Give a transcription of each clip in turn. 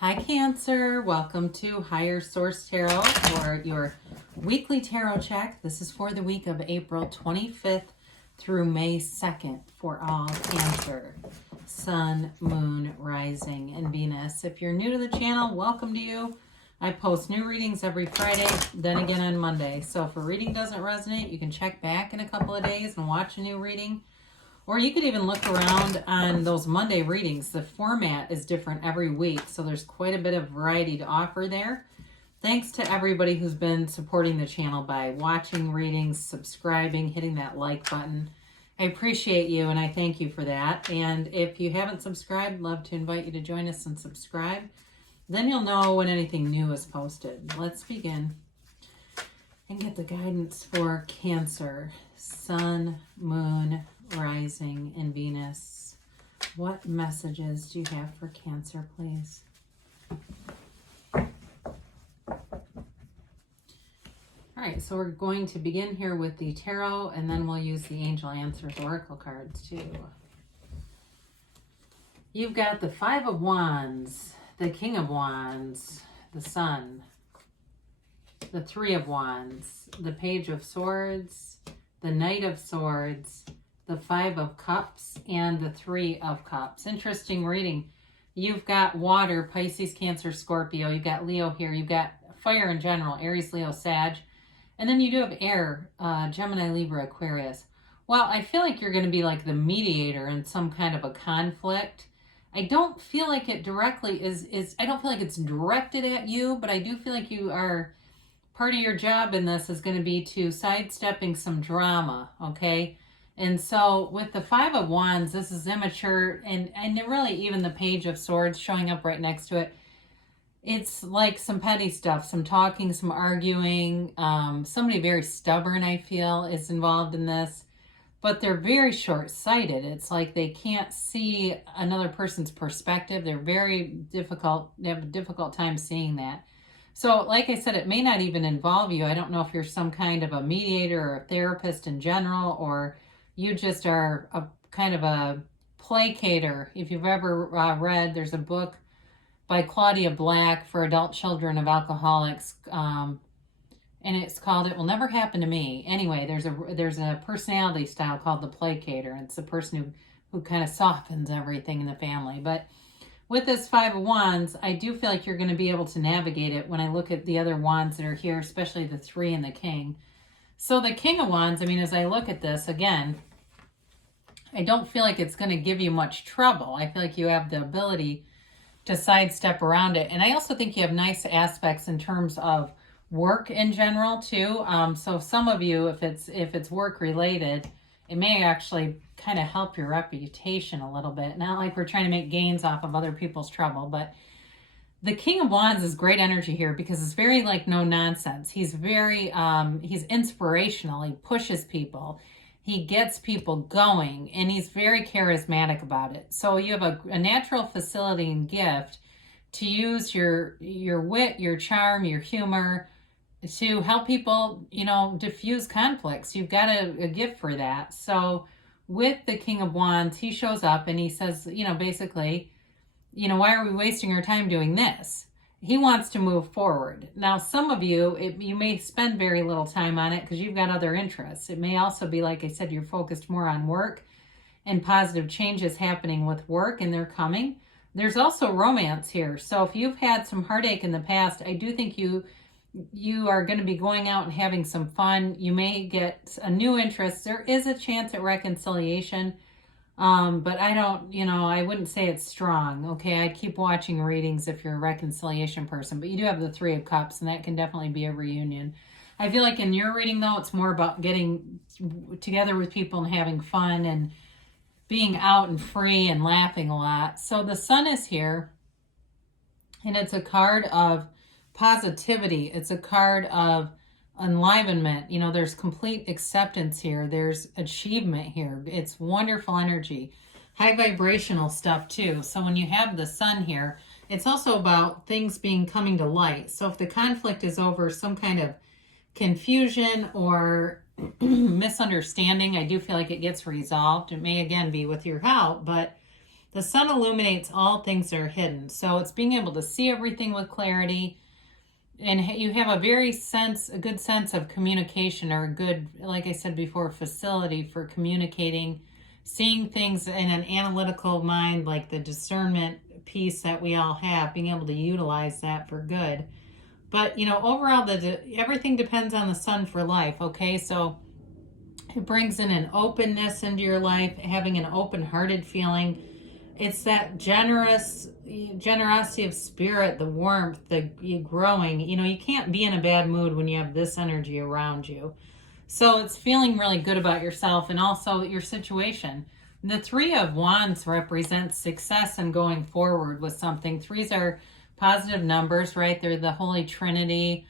Hi Cancer, welcome to Higher Source Tarot for your weekly tarot check. This is for the week of April 25th through May 2nd for all Cancer, Sun, Moon, Rising, and Venus. If you're new to the channel, welcome to you. I post new readings every Friday, then again on Monday. So if a reading doesn't resonate, you can check back in a couple of days and watch a new reading. Or you could even look around on those Monday readings. The format is different every week, so there's quite a bit of variety to offer there. Thanks to everybody who's been supporting the channel by watching readings, subscribing, hitting that like button. I appreciate you and I thank you for that. And if you haven't subscribed, I'd love to invite you to join us and subscribe. Then you'll know when anything new is posted. Let's begin and get the guidance for Cancer, Sun, Moon, Rising, and Venus. What messages do you have for Cancer, please? All right, so we're going to begin here with the tarot, and then we'll use the Angel Answers Oracle cards too. You've got the Five of Wands, the King of Wands, the Sun, the Three of Wands, the Page of Swords, the Knight of Swords, the Five of Cups, and the Three of Cups. Interesting reading. You've got water, Pisces, Cancer, Scorpio. You've got Leo here. You've got fire in general, Aries, Leo, Sag. And then you do have air, Gemini, Libra, Aquarius. Well, I feel like you're going to be like the mediator in some kind of a conflict. I don't feel like it directly I don't feel like it's directed at you, but I do feel like you are, part of your job in this is going to be to sidestepping some drama, okay? And so with the Five of Wands, this is immature, and really even the Page of Swords showing up right next to it. It's like some petty stuff, some talking, some arguing. Somebody very stubborn, I feel, is involved in this. But they're very short-sighted. It's like they can't see another person's perspective. They're very difficult. They have a difficult time seeing that. So like I said, it may not even involve you. I don't know if you're some kind of a mediator or a therapist in general, or you just are a kind of a placater. If you've ever read, there's a book by Claudia Black for adult children of alcoholics, and it's called It Will Never Happen to Me. Anyway, there's a personality style called the placater, and it's the person who kind of softens everything in the family. But with this Five of Wands, I do feel like you're going to be able to navigate it when I look at the other wands that are here, especially the Three and the King. So the King of Wands, I mean, as I look at this, again, I don't feel like it's going to give you much trouble. I feel like you have the ability to sidestep around it. And I also think you have nice aspects in terms of work in general too. So some of you, if it's work related, it may actually kind of help your reputation a little bit. Not like we're trying to make gains off of other people's trouble, but the King of Wands is great energy here because it's very like no nonsense. He's very, he's inspirational. He pushes people. He gets people going, and he's very charismatic about it. So you have a natural facility and gift to use your wit, your charm, your humor to help people, diffuse conflicts. You've got a gift for that. So with the King of Wands, he shows up and he says, basically, why are we wasting our time doing this? He wants to move forward. Now, some of you, you may spend very little time on it because you've got other interests. It may also be, like I said, you're focused more on work and positive changes happening with work, and they're coming. There's also romance here. So if you've had some heartache in the past, I do think you are going to be going out and having some fun. You may get a new interest. There is a chance at reconciliation. But I don't, I wouldn't say it's strong. Okay. I keep watching readings if you're a reconciliation person, but you do have the Three of Cups, and that can definitely be a reunion. I feel like in your reading though, it's more about getting together with people and having fun and being out and free and laughing a lot. So the Sun is here, and it's a card of positivity. It's a card of enlivenment. There's complete acceptance here. There's achievement here. It's wonderful energy, high vibrational stuff too. So when you have the Sun here, it's also about things coming to light. So if the conflict is over some kind of confusion or misunderstanding, I do feel like it gets resolved. It may again be with your help, but The sun illuminates all things that are hidden. So it's being able to see everything with clarity. And you have a good sense of communication, or a good, like I said before, facility for communicating, seeing things in an analytical mind, like the discernment piece that we all have, being able to utilize that for good. But, overall, everything depends on the sun for life, okay? So it brings in an openness into your life, having an open-hearted feeling. It's that generosity of spirit, the warmth, the growing. You can't be in a bad mood when you have this energy around you. So it's feeling really good about yourself and also your situation. The Three of Wands represents success and going forward with something. Threes are positive numbers, right? They're the Holy Trinity.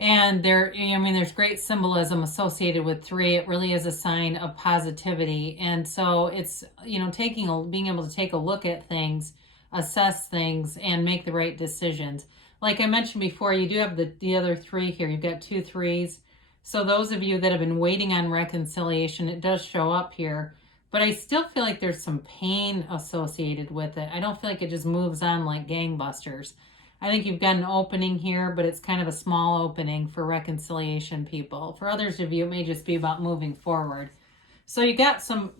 And there's great symbolism associated with three. It really is a sign of positivity. And so it's, being able to take a look at things, assess things, and make the right decisions. Like I mentioned before, you do have the other three here. You've got 2 3s. So those of you that have been waiting on reconciliation, it does show up here. But I still feel like there's some pain associated with it. I don't feel like it just moves on like gangbusters. I think you've got an opening here, but it's kind of a small opening for reconciliation, people. For others of you, it may just be about moving forward. So you got some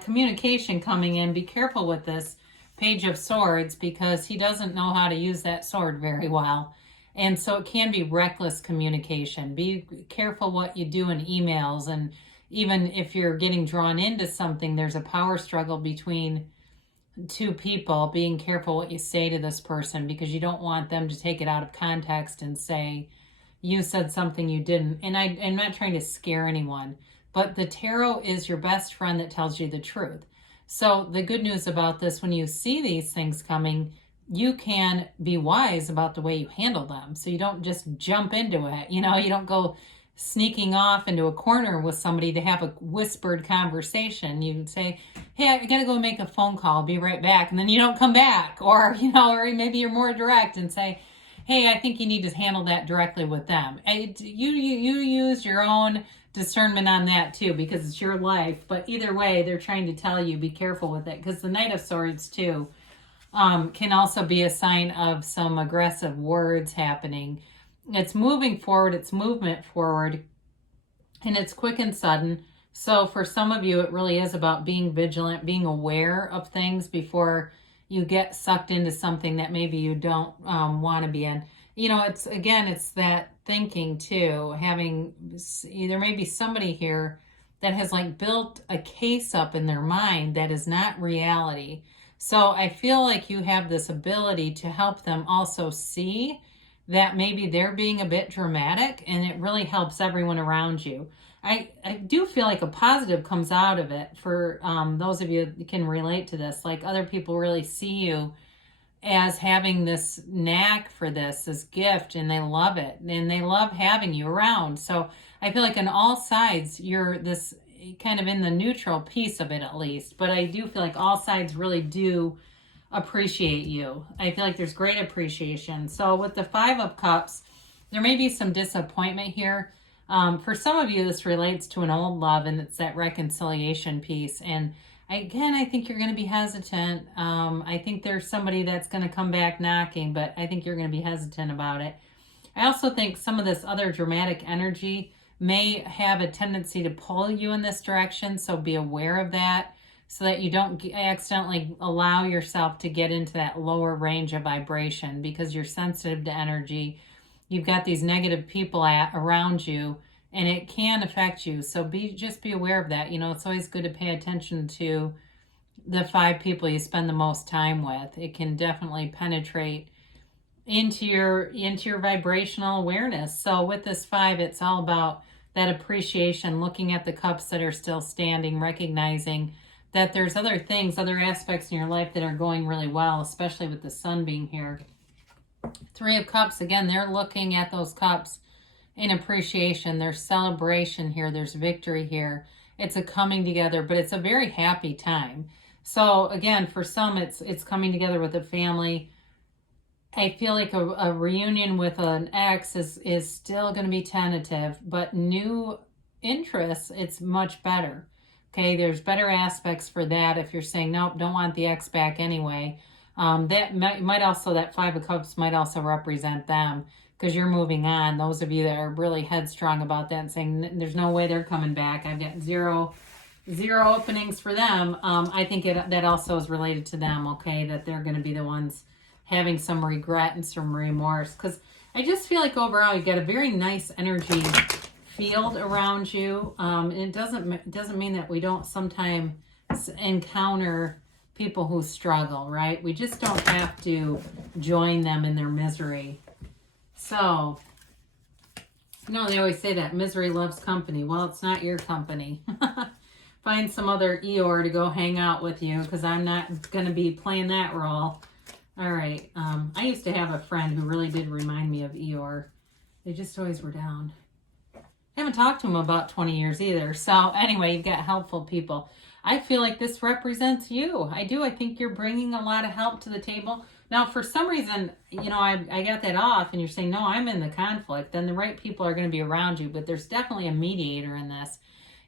communication coming in. Be careful with this Page of Swords, because he doesn't know how to use that sword very well. And so it can be reckless communication. Be careful what you do in emails. And even if you're getting drawn into something, there's a power struggle between 2 people. Being careful what you say to this person, because you don't want them to take it out of context and say, you said something you didn't. And I'm not trying to scare anyone, but the tarot is your best friend that tells you the truth. So the good news about this, when you see these things coming, you can be wise about the way you handle them. So you don't just jump into it. You don't go sneaking off into a corner with somebody to have a whispered conversation. You say, hey, I gotta go make a phone call, I'll be right back. And then you don't come back. Or, or maybe you're more direct and say, hey, I think you need to handle that directly with them. And you use your own discernment on that too, because it's your life. But either way, they're trying to tell you, be careful with it. Because the Knight of Swords too can also be a sign of some aggressive words happening. It's moving forward, it's movement forward, and it's quick and sudden. So for some of you, it really is about being vigilant, being aware of things before you get sucked into something that maybe you don't want to be in. It's that thinking too, there may be somebody here that has built a case up in their mind that is not reality. So I feel like you have this ability to help them also see that maybe they're being a bit dramatic, and it really helps everyone around you. I do feel like a positive comes out of it for those of you that can relate to this. Like, other people really see you as having this knack for this gift, and they love it, and they love having you around. So I feel like on all sides, you're this kind of in the neutral piece of it, at least. But I do feel like all sides really do appreciate you. I feel like there's great appreciation. So with the 5 of Cups, there may be some disappointment here. For some of you, this relates to an old love, and it's that reconciliation piece. And I think you're going to be hesitant. I think there's somebody that's going to come back knocking, but I think you're going to be hesitant about it. I also think some of this other dramatic energy may have a tendency to pull you in this direction. So be aware of that, so that you don't accidentally allow yourself to get into that lower range of vibration, because you're sensitive to energy. You've got these negative people around you, and it can affect you. So just be aware of that. It's always good to pay attention to the 5 people you spend the most time with. It can definitely penetrate into your vibrational awareness. So with this 5, it's all about that appreciation, looking at the cups that are still standing, recognizing that there's other things, other aspects in your life that are going really well, especially with the sun being here. 3 of Cups, again, they're looking at those cups in appreciation. There's celebration here. There's victory here. It's a coming together, but it's a very happy time. So again, for some, it's coming together with a family. I feel like a reunion with an ex is still going to be tentative, but new interests, it's much better. Okay, there's better aspects for that if you're saying, nope, don't want the ex back anyway. That might also, that Five of Cups might also represent them because you're moving on. Those of you that are really headstrong about that and saying, there's no way they're coming back. I've got zero openings for them. I think that also is related to them, okay, that they're going to be the ones having some regret and some remorse. Because I just feel like overall you've got a very nice energy field around you. It doesn't mean that we don't sometimes encounter people who struggle, right? We just don't have to join them in their misery. So, they always say that misery loves company. Well, it's not your company. Find some other Eeyore to go hang out with you, because I'm not going to be playing that role. All right. I used to have a friend who really did remind me of Eeyore. They just always were down. I haven't talked to him about 20 years either. So anyway, you've got helpful people. I feel like this represents you. I do. I think you're bringing a lot of help to the table. Now, for some reason, I got that off and you're saying, no, I'm in the conflict. Then the right people are going to be around you. But there's definitely a mediator in this.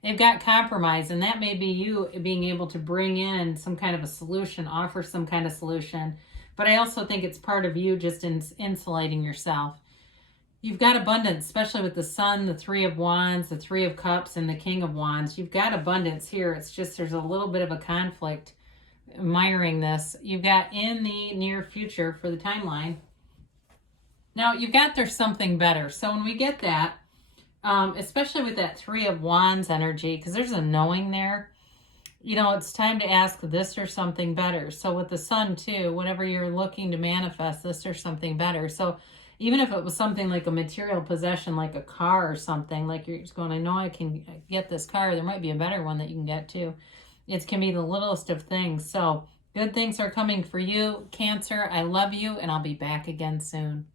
They've got compromise, and that may be you being able to bring in some kind of a solution, offer some kind of solution. But I also think it's part of you just insulating yourself. You've got abundance, especially with the Sun, the Three of Wands, the Three of Cups, and the King of Wands. You've got abundance here. It's just there's a little bit of a conflict admiring this. You've got in the near future for the timeline. Now, you've got there's something better. So when we get that, especially with that Three of Wands energy, because there's a knowing there, it's time to ask this or something better. So with the Sun too, whatever you're looking to manifest, this or something better. So even if it was something like a material possession, like a car or something, like you're just going, I know I can get this car. There might be a better one that you can get too. It can be the littlest of things. So good things are coming for you, Cancer. I love you, and I'll be back again soon.